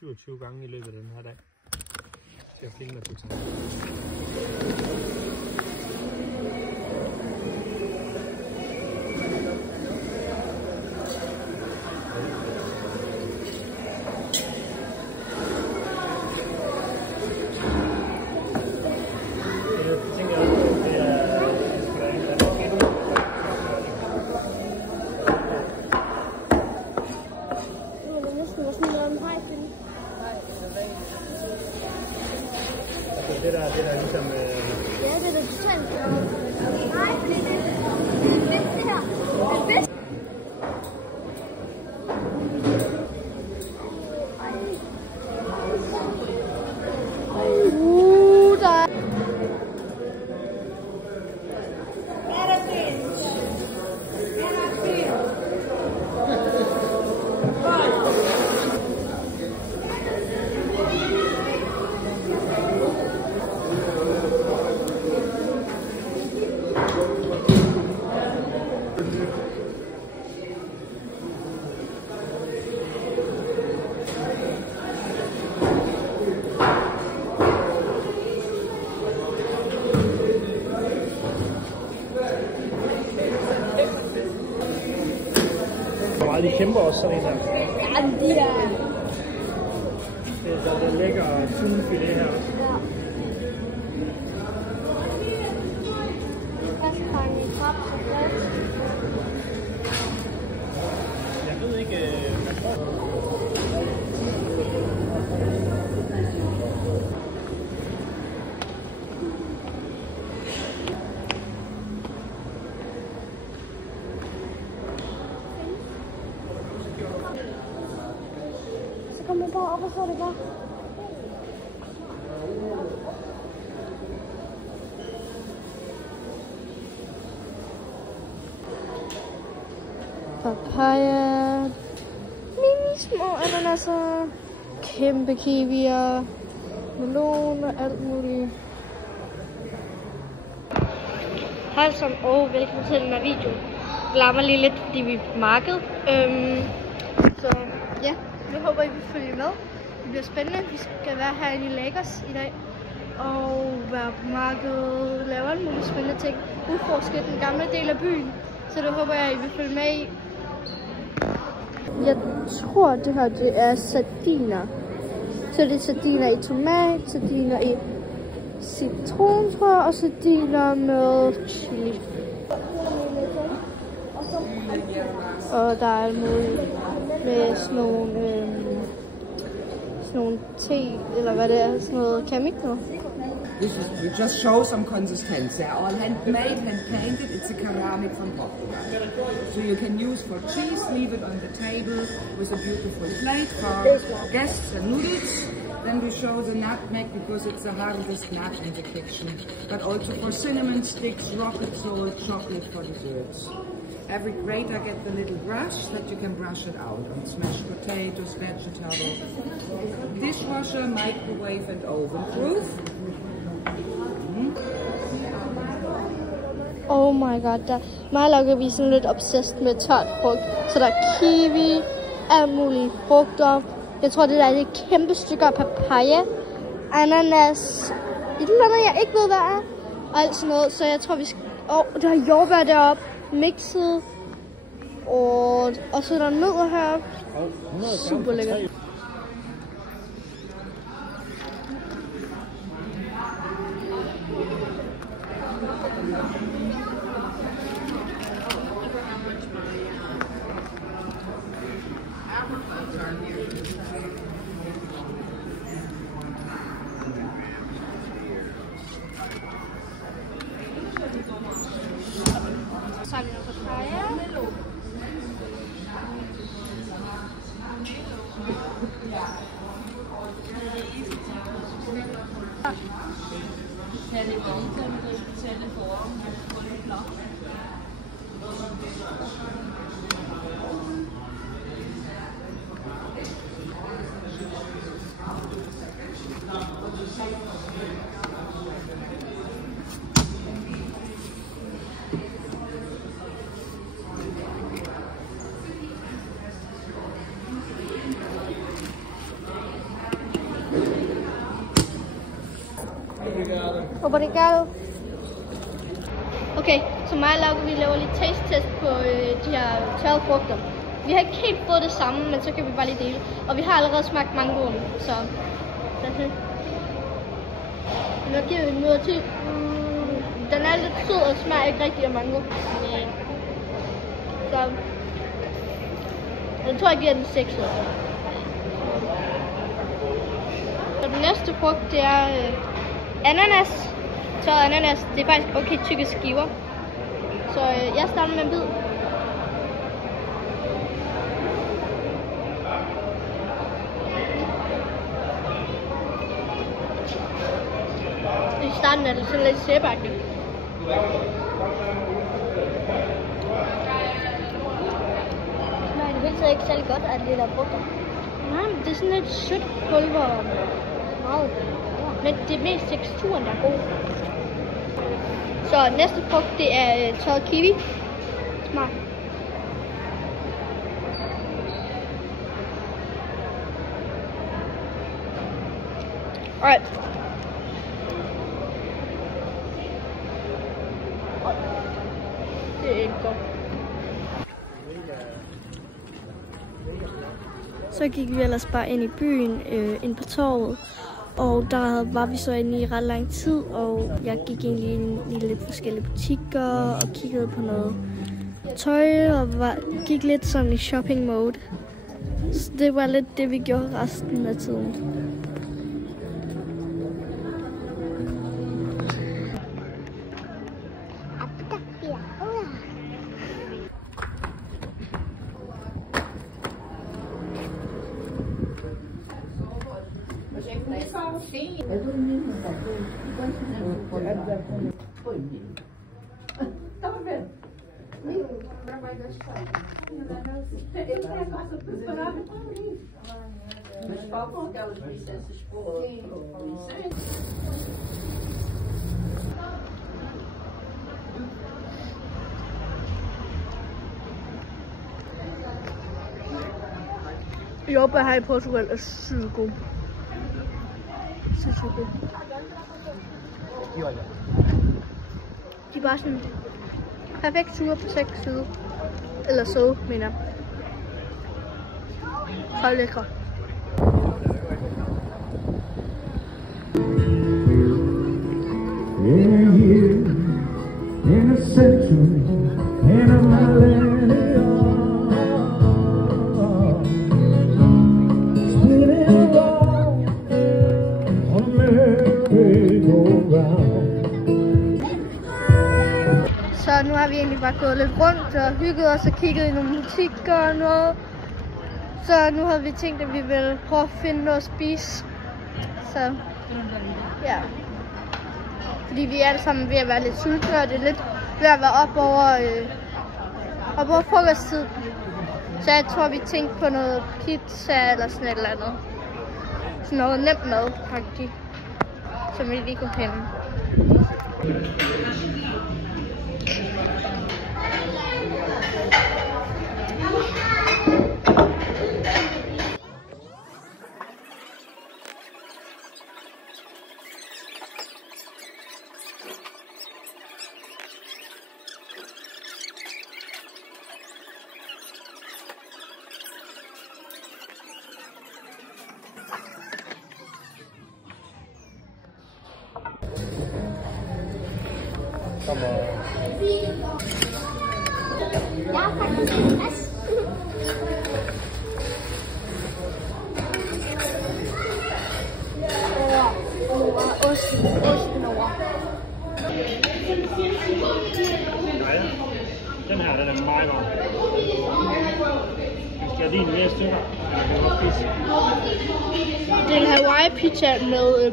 27 gange i løbet af den her dag. Til at filme totalt. Det der ligesom... Ja, det er da totalt. Nej, fordi det er fedt det her. Det er fedt. Der de kæmper også sådan en der. Ja, de er... Der er lækker tunfilet her også. Ja. Fastfanget i krabs og flask. Jeg ved ikke, hvad får Så kommer man bare op, og så er det bare... Papaya, mini små ananaser, kæmpe kiwier, melon og alt muligt. Hej alle sammen og velkommen til den her video. Jeg glemmer lige lidt, fordi vi er på markedet. Så ja, jeg håber I vil følge med. Det bliver spændende. Vi skal være herinde i Lagos i dag og være på markedet, lave alle mulige spændende ting. Udforske den gamle del af byen. Så det håber jeg, I vil følge med i. Jeg tror, det her det er sardiner. Så det er sardiner i tomat, sardiner i citron, tror jeg, og sardiner med chili. Og der er alt muligt med sådan nogle te, eller hvad det er, sådan noget keramik. This is, we just show some consistency. All handmade, hand painted. It's a ceramic from Portugal. So you can use for cheese, leave it on the table with a beautiful plate for guests and noodles. Then we show the nutmeg because it's the hardest nut in the kitchen. But also for cinnamon sticks, rocket salt, chocolate for desserts. Every grater get the little brush that you can brush it out on smashed potatoes, vegetables. Dishwasher, microwave and oven proof. Oh my god, mig og vi er sådan lidt obsessed med tørt frugt. Så der er kiwi, alt mulige frugter. Jeg tror, det der er et kæmpe stykke af papaya, ananas, et eller andet, jeg ikke ved, hvad er. Og alt sådan noget, så jeg tror, vi skal... der er jordbær deroppe, mixet. Og så er der nødder heroppe. Super lækkert. Så er vi noget papaya. Obrigado. Okay, så mig og Lauke, vi laver lidt taste test på de her tørrede frugter. Vi har ikke helt fået det samme, men så kan vi bare lige dele. Og vi har allerede smagt mangoen, så nu giver vi den ud af 10. Den er lidt sød og smager ikke rigtig af mango. Så jeg tror, jeg giver den 6. Så den næste frugt, det er ananas. Tørret ananas, det er faktisk okay tykke skiver. Så jeg starter med en bid. I starten er det sådan lidt sæbagtigt. Nej, det vil ikke særlig godt, at det der frugter. Nej, men det er sådan lidt sødt pulver. Meget. Men det er mest teksturen, der er god. Så næste frugt, det er tørret kiwi. Smag. Alright. Det er ikke godt. Så gik vi ellers bare ind i byen, ind på torvet. Og der var vi så inde i ret lang tid, og jeg gik egentlig ind i lidt forskellige butikker og kiggede på noget tøj og gik lidt sådan i shopping mode. Så det var lidt det, vi gjorde resten af tiden. Jordbær her i Portugal er sygt god. Sygt god. De er bare sådan perfekt sure, perfekt søde. Eller søde, mener jeg. Så lækre. In a century, in a millennium, spinning around on a merry-go-round. Så nu har vi egentlig bare gået lidt rundt og hygget os og kigget i nogle butikker og noget. Så nu har vi tænkt, at vi vil prøve at finde noget at spise. Så ja. Fordi vi er alle sammen ved at være lidt sultne, og det er lidt ved at være op over frokosttid. Så jeg tror, vi tænkte på noget pizza eller sådan et eller andet. Sådan noget nemt mad, faktisk. Som vi lige kunne hente. Ja, faktisk. Osten over. Den her, den er meget god. Vi skal have din mere stykker. Det er en Hawaii pizza med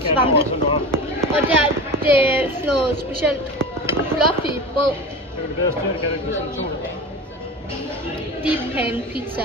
svampe. Og det er sådan noget specielt fluffy brød. Det kan du bedre stykke, kan du ikke sådan to? Deep pan pizza.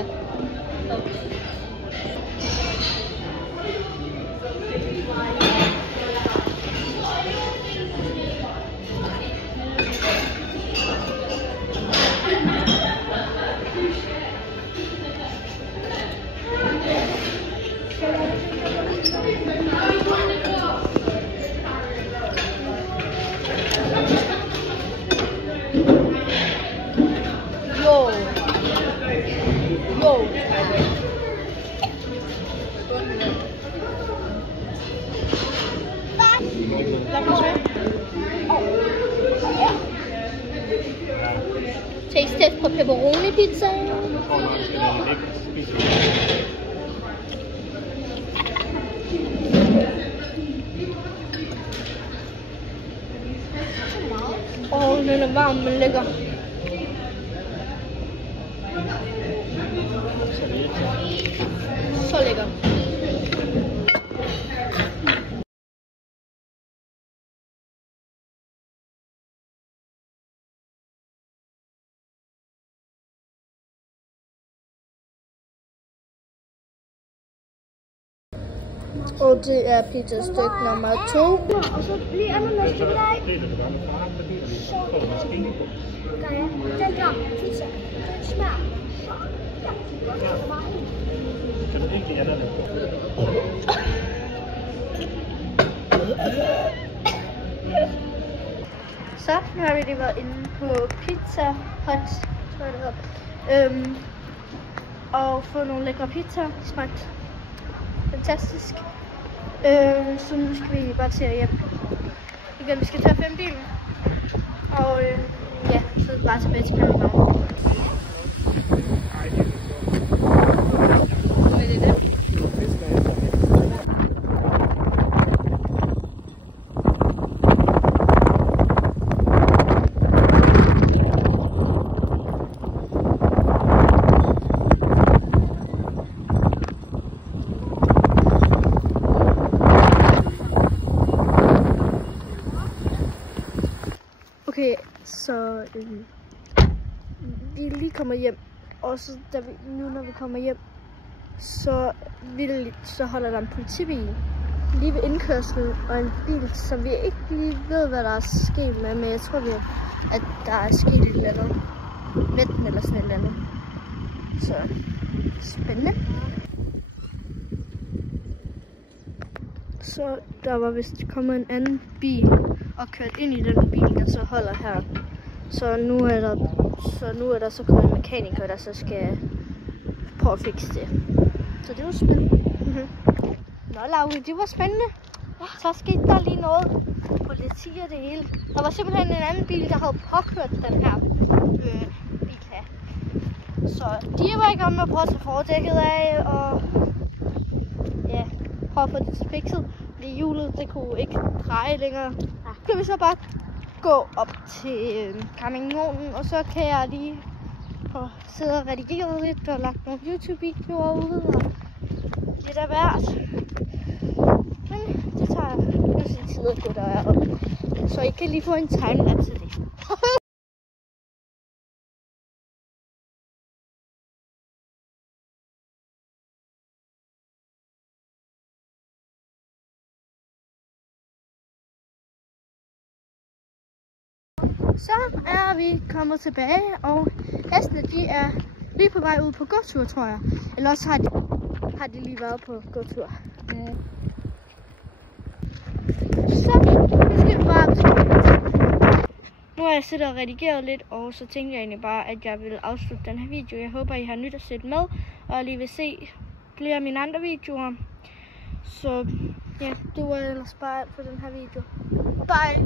Jo. Lad mig smage. Taste test på pepperoni pizza. Den er varm, men lækker. Så lækker. Og det er pizzastykke nummer 2. Og så lige ananas til dig. Den der pizza, den smager. Kan du ikke lide det? Så nu har vi lige været inde på Pizza Hut, tror jeg det hedder. Og fået nogle lækre pizza. De smagte fantastisk. Så nu skal vi bare til at hjem. Igen, vi skal tage 5 bilen. Og ja, så er det bare tilbage til København. Okay, så vi lige kommer hjem, og så nu når vi kommer hjem, så holder der en politibil lige ved indkørslen, og en bil, som vi ikke lige ved, hvad der er sket med, men jeg tror, at der er sket et eller andet med eller sådan et eller andet. Så spændende. Så der var vist kommet en anden bil og kørt ind i den bil, der så holder her. Så nu er der så kommet en mekaniker, der så skal prøve at fikse det. Så det var spændende. Nå, Laura, det var spændende. Så skete der lige noget. Politi og det hele. Der var simpelthen en anden bil, der havde påkørt den her bil her. Så de var i gang med at prøve at tage fordækket af og ja, prøve at få det fikset. Fordi hjulet, det kunne ikke dreje længere. Så kan vi så bare gå op til campingvognen, og så kan jeg lige sidde og redigere lidt og lagt nogle YouTube-videoer ud og lidt af hvert. Men det tager jo sin tid at gå derop. Så I kan lige få en timelapse til det. Så er vi kommet tilbage, og hestene de er lige på vej ud på gåtur, tror jeg. Eller også har de lige været på gåtur. Så nu skal vi bare. Nu har jeg siddet og redigeret lidt, og så tænkte jeg egentlig bare, at jeg vil afslutte den her video. Jeg håber, I har nyt at sætte med, og lige vil se flere af mine andre videoer. Så ja, det var ellers bare alt for den her video. Bye!